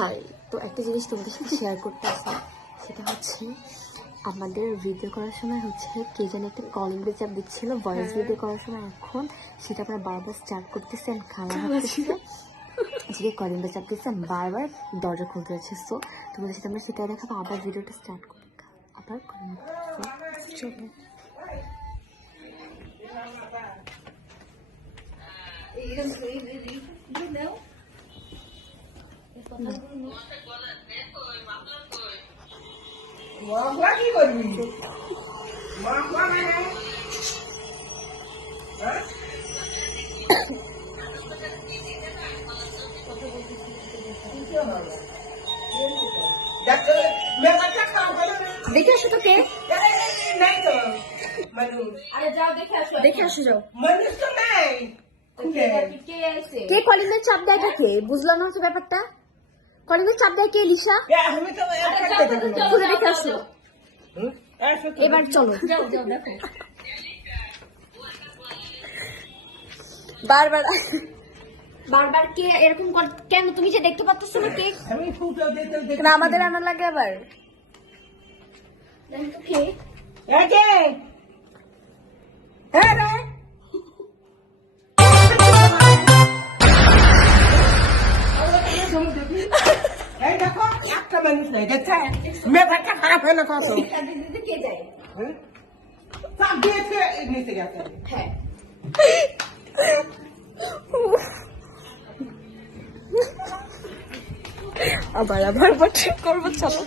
High, তো একটা জিনিস তোমাদের সাথে শেয়ার করতে আসি, সেটা হচ্ছে আমাদের ভিডিও করার সময় হচ্ছে কে জানি একটা কলিং বেল চাপ দিচ্ছিল ভয়েস ভিডিও করার সময়। এখন সেটা আমরা বারবার স্টার্ট করতেছি অ্যান্ড খালা ভাবতেছে যে কলিং বেল চাপ দিচ্ছে, বারবার দরজা খুলতে হচ্ছে। সো তোমাদের সাথে আমরা সেটাই দেখাবো। আবার ভিডিওটা স্টার্ট করবো, আবার কলিং চলো। কি করবি মানে দেখে আসো তো কে, নাই তো মানুষ। আরে যাও দেখে আসো। দেখে আসো যাও। মানুষ তো নাই। কে আছে? কে কলিং বেল চাপ দেয় কে? বুঝলাম না হচ্ছে ব্যাপারটা। কলিং বেল চাপ দেয় কে? লিসা, আমি তো খুলে দেখে আসো। এবার চলো। যাও যাও দেখো। বারবার বারবার কে এরকম কেন? তুমি যে দেখতে পাচ্ছ না কে? আমি ফুটো দিতে না আমাদের আনা লাগে আবার। দেখো তো কে? একে হ্যাঁ রে এই দেখো একটা মানুষ নাই দেখছে মেয়েটা খারাপ হয় না কত কে যায়? সব দিয়েছে নিতে গেছে। হ্যাঁ আবার আবার করবো, চলো।